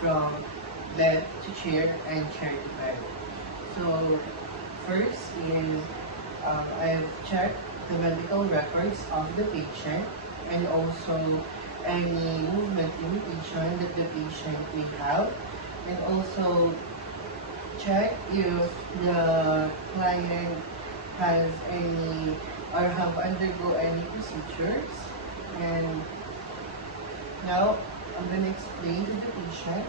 from bed to chair and chair to bed. So first is I've checked the medical records of the patient and also any movement limitation that the patient may have, and also check if the client has any or have undergo any procedures. And now I'm going to explain to the patient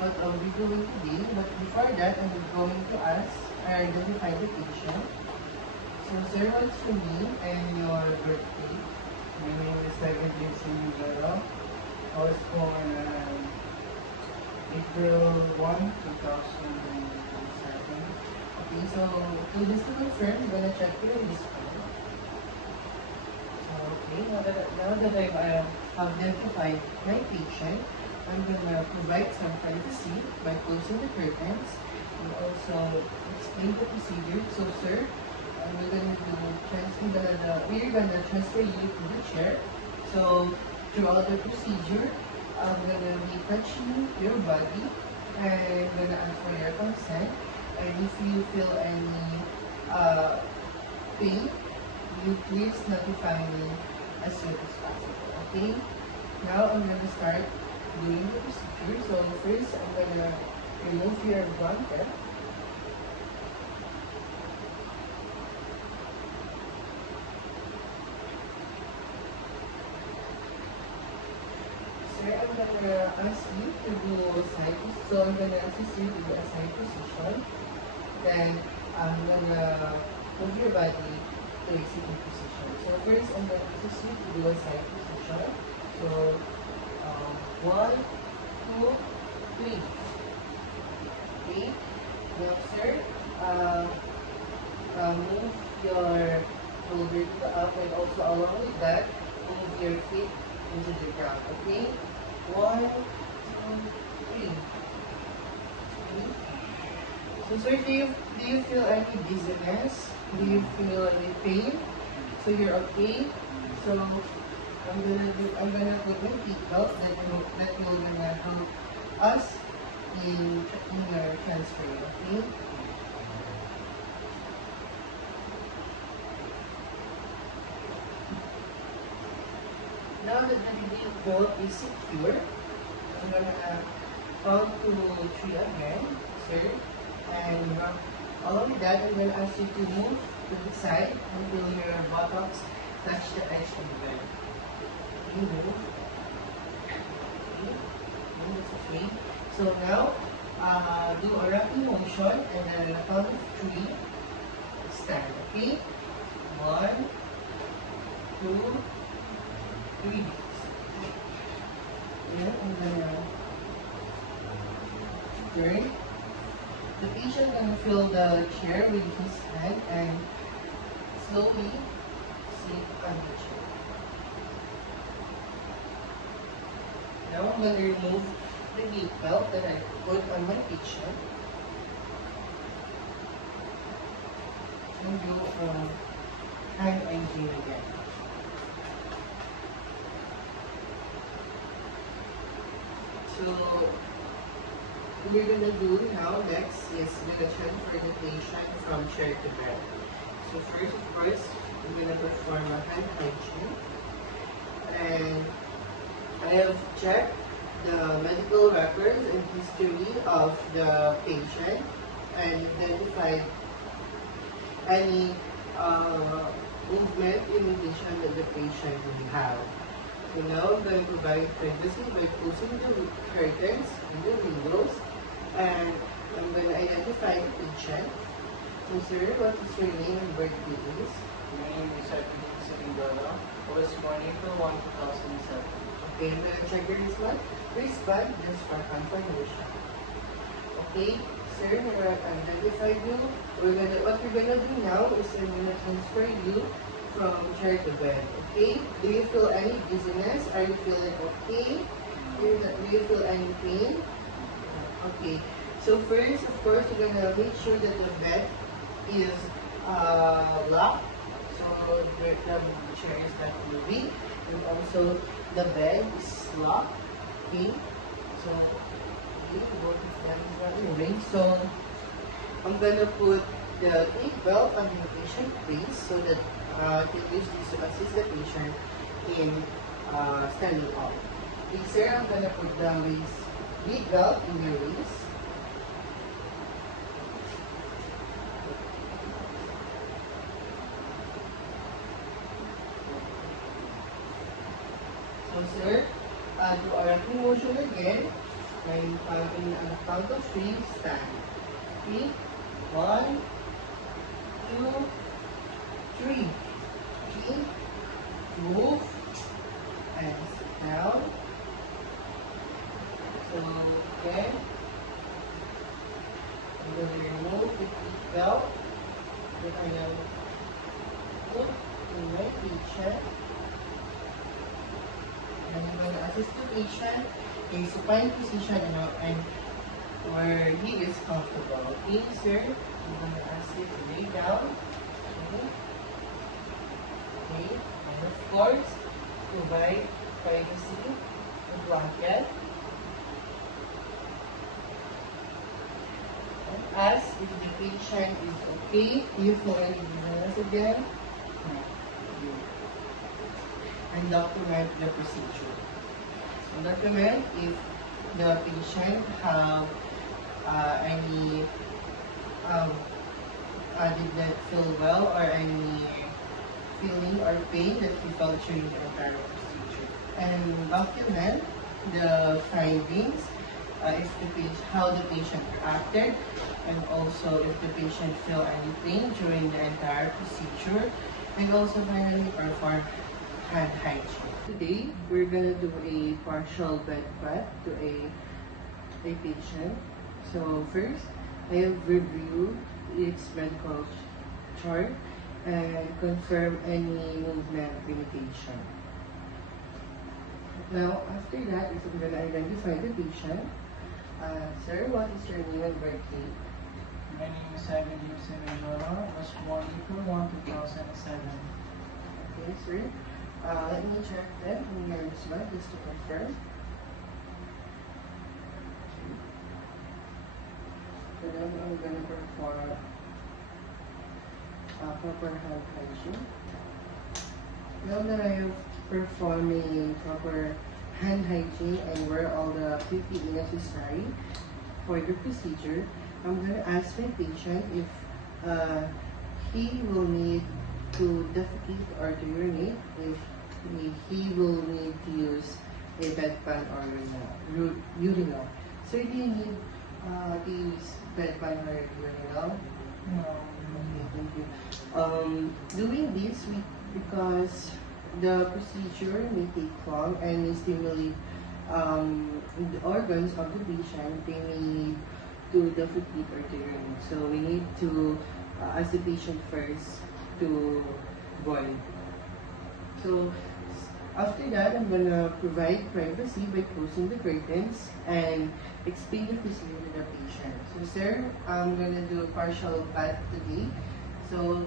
what I'll be doing today, but before that I'm going to ask or identify the patient. So sir, what's your name and your birthday? My name is David Jason Rivera. I was born April 1, 2007. Okay, so just to confirm, I'm gonna check your history. So okay, now that I've identified my patient, I'm gonna provide some privacy by closing the curtains and also explain the procedure. So sir, we're gonna transfer you to the chair. So throughout the procedure, I'm gonna be touching your body and I'm gonna ask for your consent. And if you feel any pain, you please notify me as soon as possible. Okay? Now I'm gonna start doing the procedure. So first, I'm gonna remove your blanket. I'm gonna ask you to do a side, so I'm gonna assist you to do a side position. Then I'm gonna move your body to a sitting position. So first, I'm gonna assist you to do a side position. So 1, 2, 3. Okay. Now, sir, move your shoulder to the up, and also along with that, move your feet into the ground. Okay. 1, 2, 3. Okay. So sir, do you feel any dizziness? Do you feel any pain? So you're okay? So I'm gonna put my feet belt that will gonna help us in your transfer, okay? Now that the relief bolt is secure, I'm gonna count to 3 again, sir. And along with that, I'm gonna ask you to move to the side until your buttocks touch the edge of the bed. You move. Okay. Move, okay. So now, do a rocking motion and then count of 3. Stand, okay? 1, 2, 3. Yeah, I'm gonna turn. The patient gonna fill the chair with his hand and slowly sit on the chair. Now I'm gonna remove the gate belt that I put on my patient and do hand hygiene again. So we're gonna do now next is we're gonna transfer the patient from chair to bed. So first, of course, we're gonna perform a hand hygiene, and I have checked the medical records and history of the patient and identified any movement limitation that the patient may have. So now I'm going to provide privacy by closing the curtains and the windows, and I'm going to identify the patient. So sir, what is your name and birthday is? My name is David Jason Rivera. I was born April 1, 2007. Okay, I'm going to check your wristband. Wristband just for confirmation. Okay, sir, I identified you. What we're gonna do now is I'm gonna transfer you from chair to bed. Okay? Do you feel any dizziness? Are you feeling okay? Do you feel any pain? Okay. So first, of course, we're gonna make sure that the bed is locked. So the chair is not moving, and also the bed is locked. Okay. So Anyway, so I'm gonna put the tape belt on the patient face so that to use this to assist the patient in standing up. Okay, sir, I'm gonna put the lead belt in your waist. So, sir, do a rocking motion again. In a count of 3, stand. 3, 1, 2, 3. Okay. Move and sit down. So again, I'm going to remove the seat belt that I am put in my patient. And I'm going to assist the patient in supine position now and where he is comfortable. Okay, sir, I'm going to ask you to lay down. Okay. Okay, and of course, provide privacy and blanket. And ask if the patient is okay. You feel any dizziness again. And document the procedure. And document if the patient have any did not feel well or any feeling or pain that he felt during the entire procedure. And document the findings, if the patient, how the patient reacted, and also if the patient felt any pain during the entire procedure, and also finally perform hand hygiene. Today, we're gonna do a partial bed bath to a patient. So first, I have reviewed its medical chart and confirm any movement limitation. Now, after that, is I'm gonna identify the patient. Sir, what is your name and birthday? My name is Ivan Gibson Mendoza. Was born April 1, 2007. Okay, sir. Let me check them in your blood just to confirm. So then I'm going to perform proper hand hygiene. Now that I have performed a proper hand hygiene and wear all the PPE necessary for the procedure, I'm going to ask my patient if he will need to defecate or to urinate, if he will need to use a bedpan or urinal. So do you need to use bedpan or urinal? No. Okay, thank you. Doing this because the procedure may take long and may stimulate the organs of the patient. They may need to defecate or to urinate. So we need to ask the patient first to void. So after that, I'm gonna provide privacy by closing the curtains and explain the procedure to the patient. So sir, I'm gonna do a partial bath today. So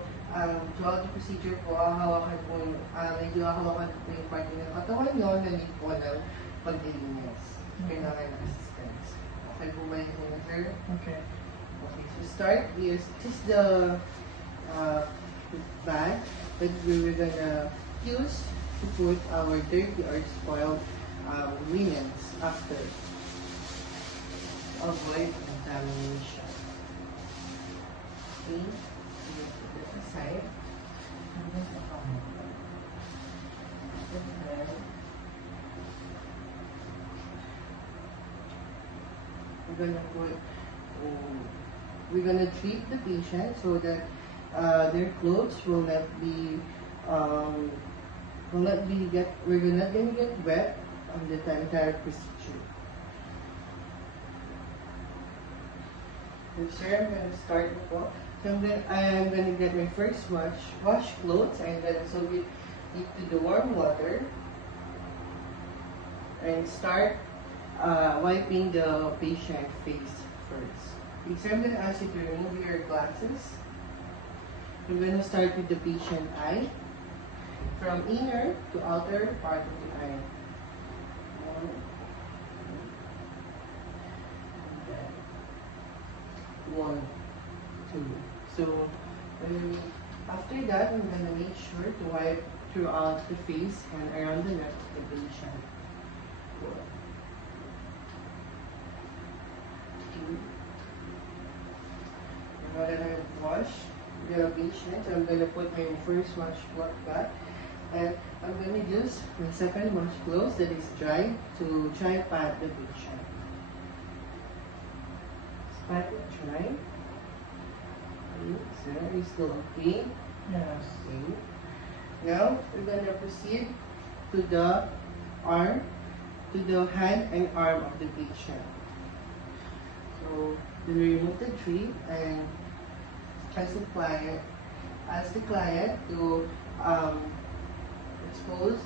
throughout the procedure po, medyo hawakan po yung part ng katawan nyo na need po ng paglilinis. Kailangan ng assistance. Okay po ba yun, sir? Okay. Okay, so start is, this is the bag that we were gonna use to put our dirty or spoiled linens after. Avoid contamination. Okay, so let's put this aside. And then we're gonna treat the patient so that their clothes will not be we're not gonna get wet on the entire procedure. So sir, I'm gonna start po. So I'm gonna get my first wash clothes and then soak it into the warm water and start wiping the patient face first. Okay, so I'm gonna ask you to remove your glasses. I'm gonna start with the patient eye, from inner to outer part of the eye. So, after that, I'm gonna make sure to wipe throughout the face and around the neck of the patient. Now that I've washed the patient, I'm gonna put my first washcloth back, and I'm gonna use my second washcloth that is dry to dry pat the patient. Pat it dry. Sir, is still okay? Yes. Okay. Now, we're gonna proceed to the arm, to the hand and arm of the patient. So, then we remove the drip and ask the client to expose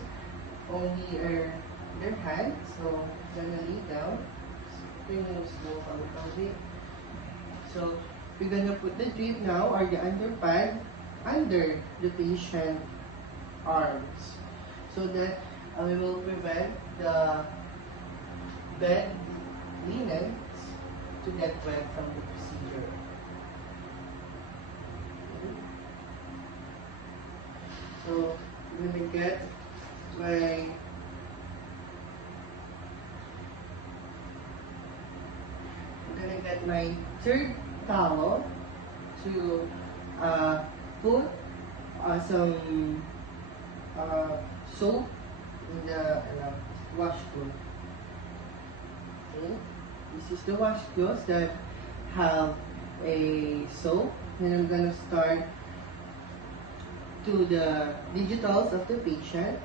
only their hand. So, gonna lay down, bring it slow a little bit. So, we're gonna put the drip now or the underpad under the patient arms so that we will prevent the bed linens to get wet from the procedure. Okay. So I'm gonna get my third towel to put some soap in the washcloth. Okay, this is the washcloth that have a soap, and I'm gonna start to the digitals of the patient.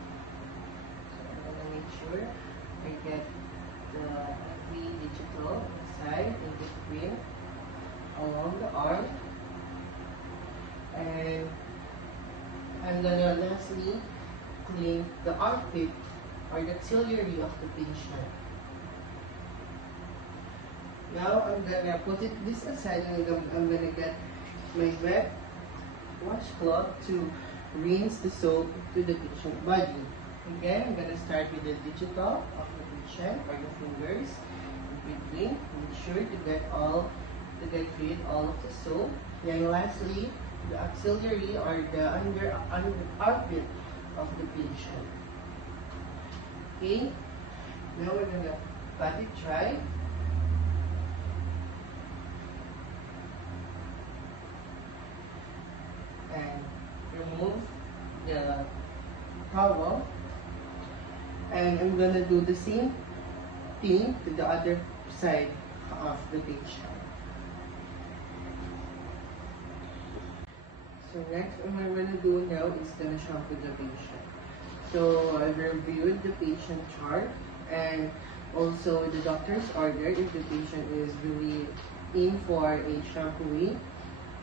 So I'm gonna make sure I get the every digital side in between along the arm, and I'm gonna lastly clean the armpit or the axillary of the patient. Now I'm gonna put this aside, and I'm gonna get my wet washcloth to rinse the soap to the patient body. Again, I'm gonna start with the digital of the patient or the fingers in between. Make sure to get rid all of the soap. Then lastly, the axillary or the under armpit of the patient. Okay, now we're gonna pat it dry. And remove the towel. And I'm gonna do the same thing to the other side of the patient. So next, what I'm gonna do now is gonna shampoo the patient. So I've reviewed the patient chart and also the doctor's order if the patient is really in for a shampooing.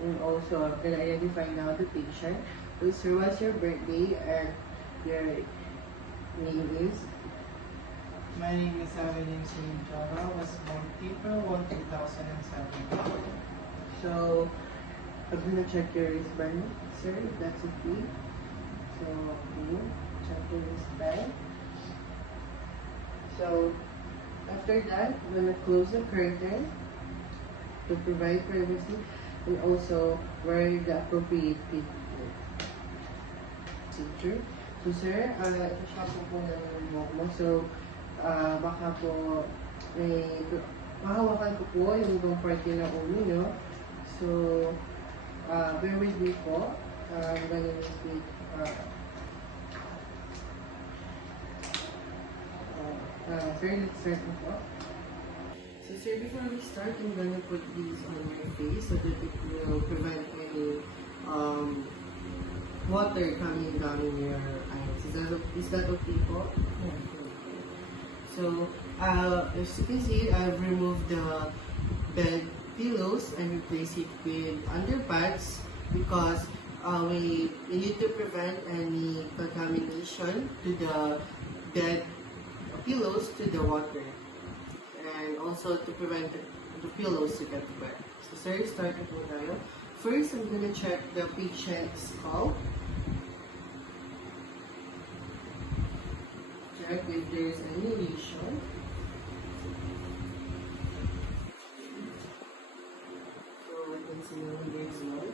And also I'm gonna identify now the patient. So sir, what's your birthday and your name is? My name is Avelin Sinichara. Was born April 1, 2007. So I'm gonna check your wristband, sir, if that's okay. So okay, check your wristband. So after that, I'm gonna close the curtain to provide privacy and also wear the appropriate procedure. So sir, shampoo po ng buhok mo. So baka po mahawakan ko po yung ibang parte ng ulo nyo. So bear with me po. I'm gonna speak sir, let's start na po. So sir, before we start, I'm gonna put these on your face so that it will prevent any water coming down in your eyes. Is that okay po? Okay. So, as you can see, I've removed the bed pillows and replaced it with underpads because we need to prevent any contamination to the bed pillows to the water, and also to prevent the pillows to get wet. So sir, start na po tayo. First, I'm gonna check the patient's scalp. Check if there's any lesion. So I can see there's none.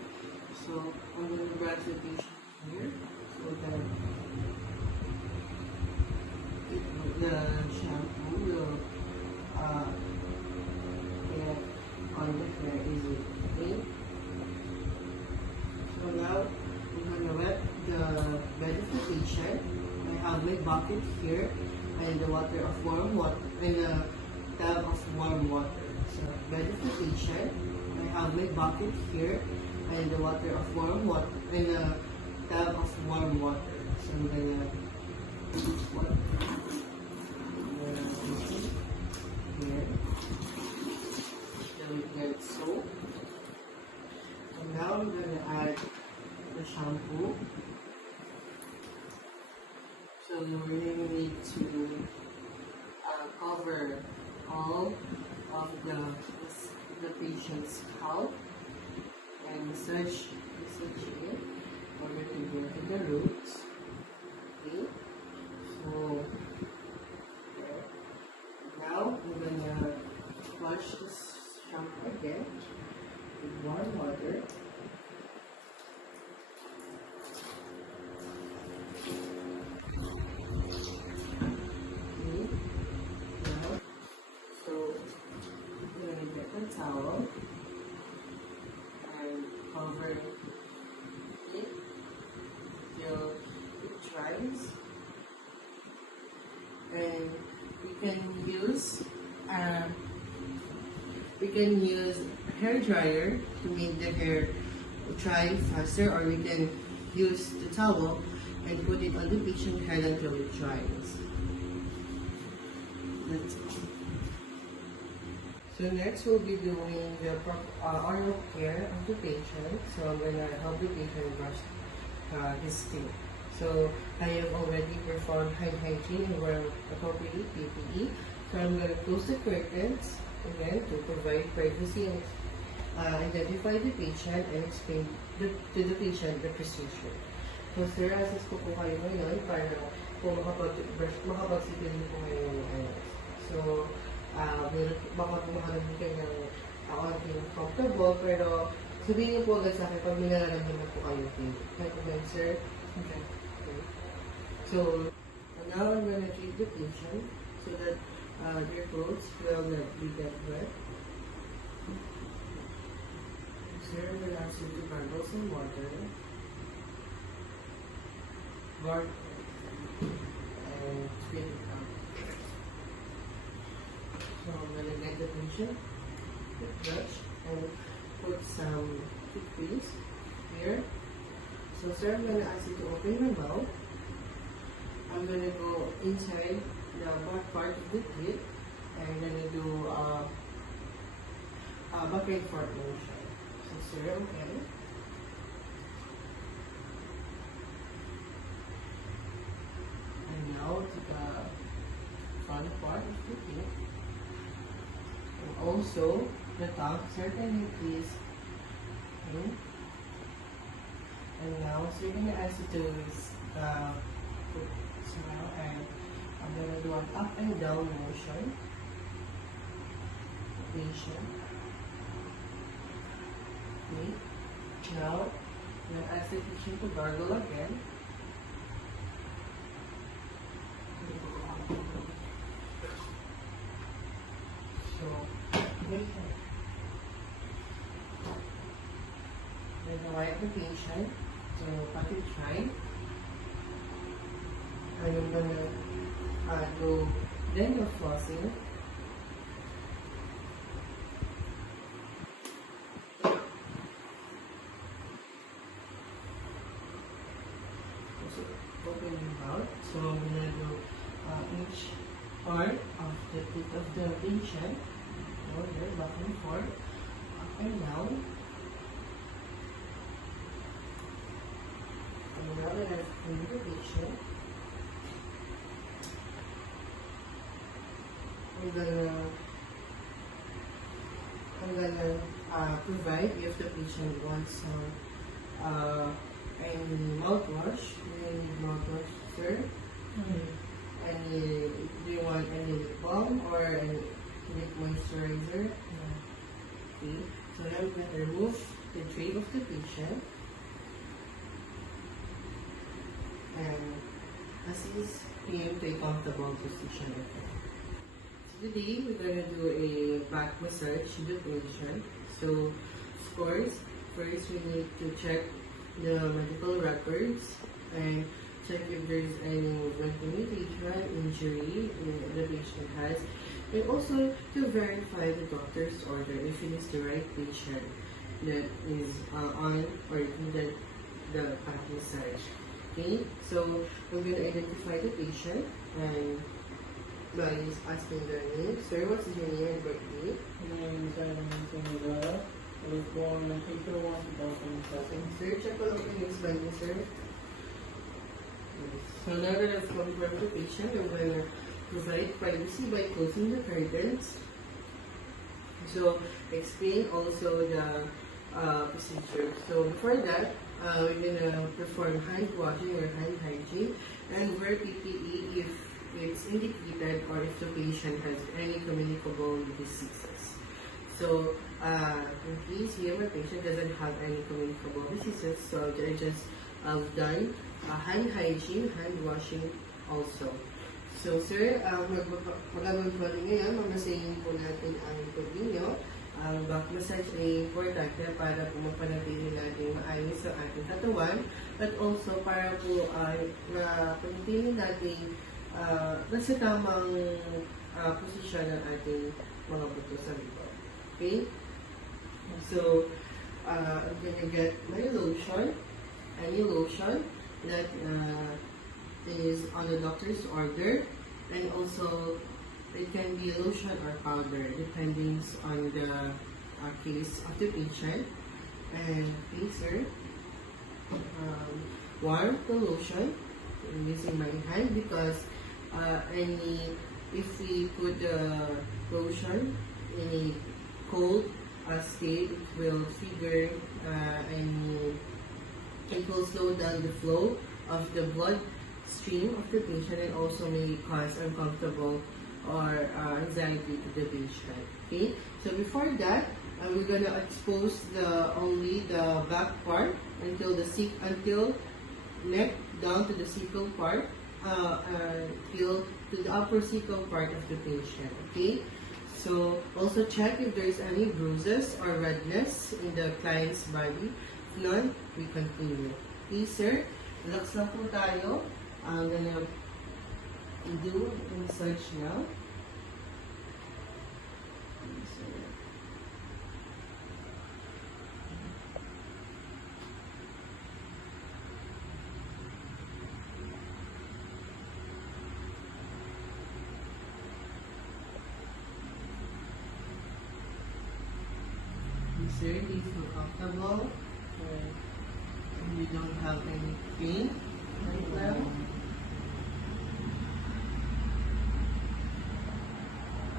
here is okay. So now we're gonna wet the bed of the patient. I have my bucket here and the water of warm water and a tub of warm water. So bed of the patient. I have my bucket here and the water of warm water and a tub of warm water. So I'm gonna use water. Here. Then we get soap. And now I'm gonna add the shampoo. So you really need to cover all of the patient's scalp and massage it in order to go to the roots. Okay, so now we're gonna wash this shampoo again with warm water. Towel and cover it till it dries, and we can use hair dryer to make the hair dry faster, or we can use the towel and put it on the patient's head until it dries. That's it. So next we'll be doing the oral care of the patient. So I'm gonna help the patient brush his teeth. So I have already performed hand hygiene and wear appropriate PPE. So I'm gonna close the curtains again to provide privacy and identify the patient and explain to the patient the procedure. So sir, assess ko po kayo ngayon para po makapag-sipin po kayo ng ayos. So baka po makaramdaman kayo ng konting comfortable, pero sabihin niyo po agad sa akin pag may nararamdaman po kayo. Okay po kayo, sir? Okay. So now I'm going to treat the patient so that their clothes will not be get wet. Sir, I'm going to ask you to gargle some water. Gargle and spit it out. So I'm going to get the patient with brush and put some toothpaste here. So sir, I'm going to ask you to open your mouth. I'm going to go inside the back part of the teeth and I'm going to do a back and forth motion. So sir, okay. And now to the front part of the teeth. Also, the tongue, certainly please. Okay. And now, so you're going to ask you to smile, and I'm going to do an up and down motion. Patient. Okay. Now, I'm going to ask the patient to gargle again. So, then wipe the patient to cut it dry. And I'm gonna do dental flossing. So open your mouth. So I'm gonna do each part of the teeth of the patient. So there, back and forth, up and down. And now that I've cleaned the patient, I'm gonna provide, if the patient wants some any mouthwash. Do you need mouthwash, sir? Mm-hmm. Any? Do you want any lip balm or any lip moisturizer? Yeah. Okay. So now I'm going to remove the tray of the patient and assist him to a comfortable position. Today, we're going to do a back massage to the patient. So, of course, first we need to check the medical records and check if there's any movement limitation, injury the patient has, and also to verify the doctor's order if it is the right patient that is on or needed the back massage. Okay, so we're going to identify the patient and by asking their name. Sir, what's your name and birthday? My name is Avelin Sinigara. I was born on April 1, 2007. Sir, check ko lang yung next binding, sir. So now that I've confirmed the patient, I'm going to provide privacy by closing the curtains. So, explain also the procedure. So, before that, we're going to perform hand washing or hand hygiene and wear PPE if it's indicated or if the patient has any communicable diseases. So, in case here my patient doesn't have any communicable diseases, so I just have done hand hygiene, hand washing also. So, sir, magagawin po rin ngayon, mamasahin po natin ang likod ninyo. Ang back massage ay importante para po mapanatili natin maayos ang ating katawan at also para po mapanatili natin nasa tamang posisyon ng ating mga buto sa likod. Okay? So, I'm gonna get my lotion, any lotion that is on the doctor's order, and also it can be lotion or powder depending on the case of the patient. And please, sir, warm the lotion using my hand because if we put the lotion in a cold state, it will trigger it will slow down the flow of the blood stream of the patient and also may cause uncomfortable or anxiety to the patient. Okay, so before that, we're gonna expose only the back part until neck down to the cecal part, till to the upper cecal part of the patient. Okay, so also check if there's any bruises or redness in the client's body. If none, we continue. Okay, sir, relax lang po tayo. I'm gonna do a massage now. Sir, do you feel comfortable? And you don't have any pain right now?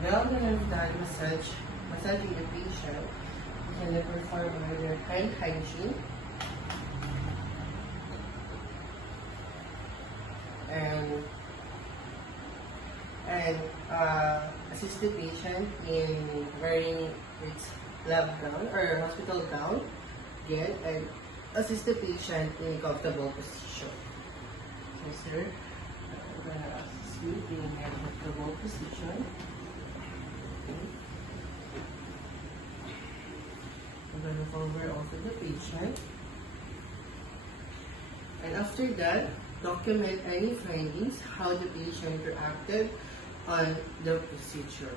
Now that I've done massaging the patient, we can perform our hand hygiene and assist the patient in wearing its lab gown or hospital gown again and assist the patient in a comfortable position. Okay, sir, I'm going to assist you in a comfortable position. Okay. I'm going to cover also the patient. And after that, document any findings, how the patient reacted on the procedure.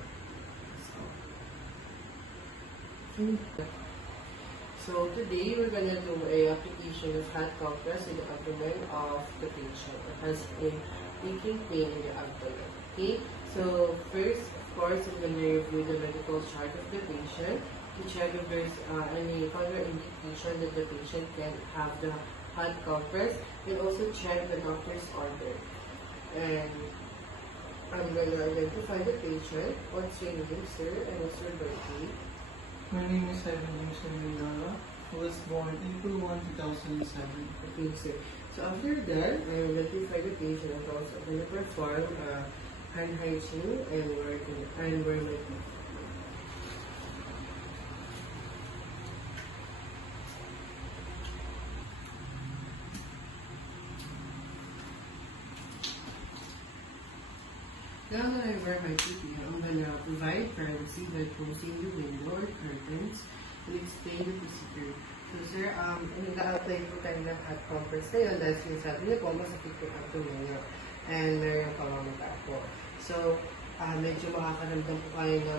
So today we're gonna do a application of hot compress in the abdomen of the patient that has a aching pain in the abdomen. Okay, so first, of course, I'm gonna review the medical chart of the patient to check if there's any contraindication that the patient can have the hot compress, and also check the doctor's order. And I'm gonna identify the patient. What's your name, sir, and what's your birthday? My name is Avelin Sinigara. I was born April 1, 2007. Okay, sir. So after that, I will identify the patient and also going to perform hand hygiene and wear my teeth. Now that I wear my PPE, I'm gonna provide privacy by closing the window or curtains will explain the procedure. So sir, nag-a-apply po tayo ng hot compress ngayon dahil sinasabi niyo po masakit po ang tumay niyo and meron pamamata po. So, medyo makakaramdam po kayo na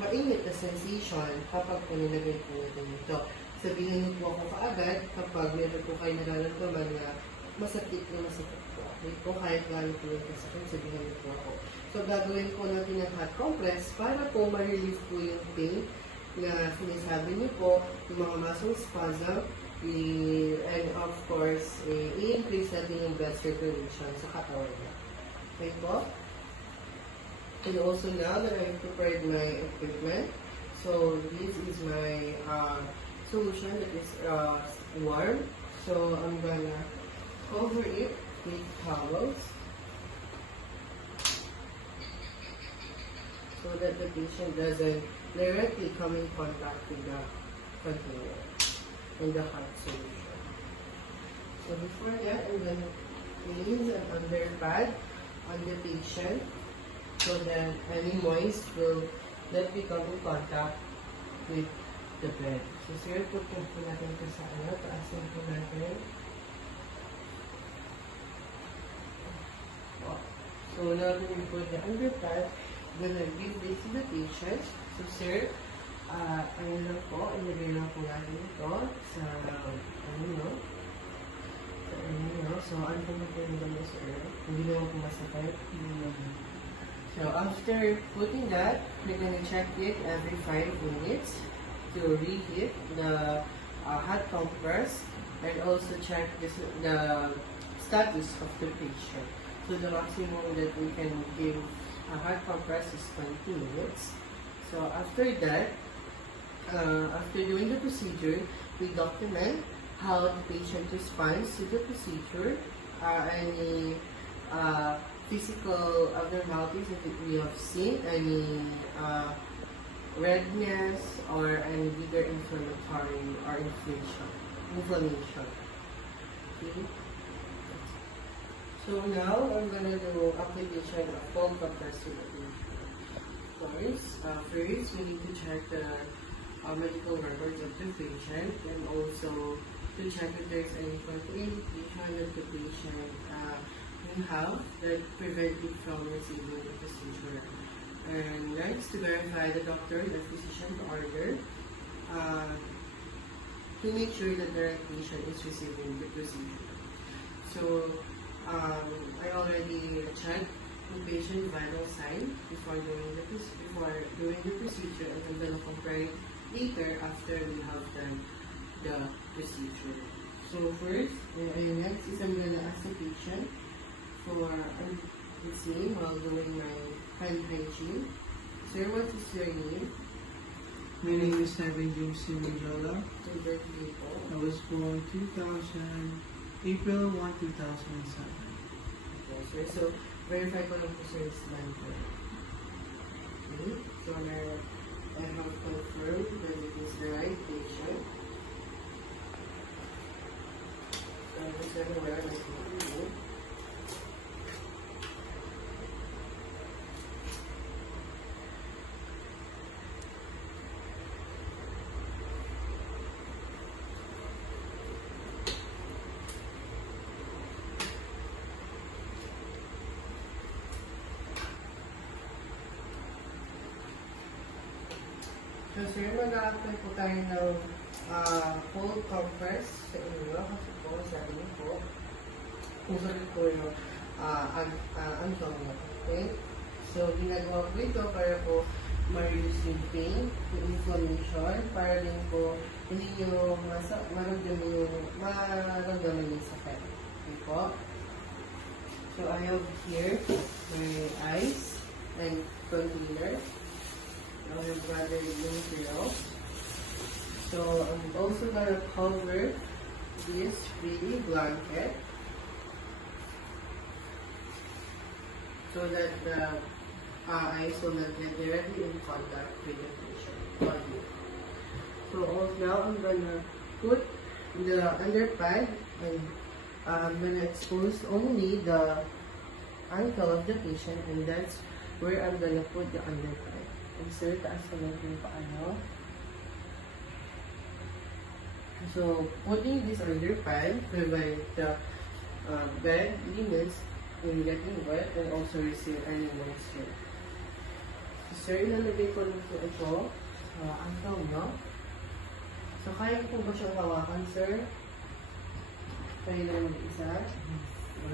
mainit na sensation kapag po nilagay po natin ito. Sabihin niyo po ako kaagad kapag meron po kayo nararamdaman na masakit po. Okay po, kahit gano'n po yung kasakit, sabihin niyo po ako. So, gagawin po natin ng hot compress para po ma-release po yung pain na sinasabi niyo po, yung mga muscle spasm, and of course, i-increase natin yung blood circulation sa katawan niya. Okay po? And also now that I've prepared my equipment, so this is my solution that is warm. So I'm gonna cover it with towels so that the patient doesn't directly come in contact with the container and the hot solution. So before that, I'm gonna place an under pad on the patient so that any moist will not become in contact with the bed. So sir, put po natin ito sa taasin po natin. So now that we put the under pad, I'm gonna give this to the patient. So sir, ayun lang po, ilagay lang po natin ito sa So ano po na po yung damo sir? Hindi naman po masakit. So after putting that, we're gonna check it every 5 minutes to reheat the hot compress and also check the status of the patient. So the maximum that we can give a hot compress is 20 minutes. So after that, after doing the procedure, we document how the patient responds to the procedure, any physical abnormalities that we have seen, any redness or any bigger inflammatory or inflammation. Okay. So now I'm gonna do application of cold compress to the patient. First, we need to check the medical records of the patient and also to check if there's any contraindication that the patient will have that prevent it from receiving the procedure. And next, to verify the doctor, the physician order to make sure that the patient is receiving the procedure. So, I already checked the patient vital sign before doing the procedure, and I'm gonna compare it later after we have done the procedure. So first, next is I'm gonna ask the patient for his name while doing my hand hygiene. Sir, what is your name? My name is Evan James Simonjola. Your birthday po? I was born April 1, 2007. Okay, sir. So, verify ko lang po sir is land po. Okay. So, I have confirmed that it is the right patient. So, I'm just going to wear my video. So sir, mag-a-apply po tayo ng cold compress sa inyo kasi po sabi niyo po usually po yung antong niya. Okay? So ginagawa ko ito para po ma-reduce yung pain, yung inflammation, para din po hindi nyo maramdaman yung sakit. Okay po? So I have here my ice and container. I have gathered materials. So I'm also gonna cover this really blanket so that the ice will not get directly in contact with the patient body. So now I'm gonna put the underpad and I'm gonna expose only the ankle of the patient, and that's where I'm gonna put the underpad. And sir, taas ko lang yung paano. So putting this on your pan prevent the bed linens from getting wet and also receive any moisture. So sir, ilalagay ko lang po ito sa antaw nyo. So kaya po ba siyang hawakan, sir? Kaya lang isa.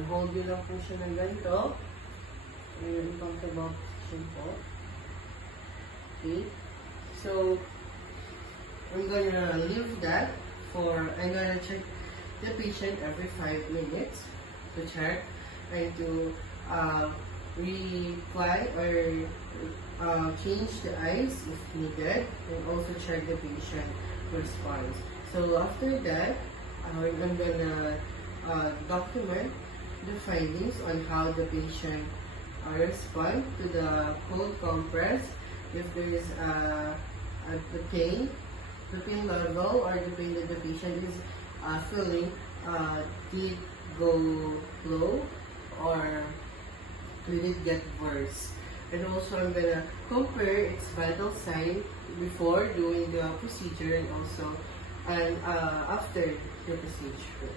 Hold nyo lang po siya ng ganito. Ngayon, comfortable position po. Okay. So, I'm gonna leave that I'm gonna check the patient every 5 minutes to check and to reply or change the ice if needed and also check the patient response. So after that, I'm gonna document the findings on how the patient respond to the cold compress, if there is the pain level or the pain that the patient is feeling did go low or did it get worse. And also I'm gonna compare its vital sign before doing the procedure and also after the procedure.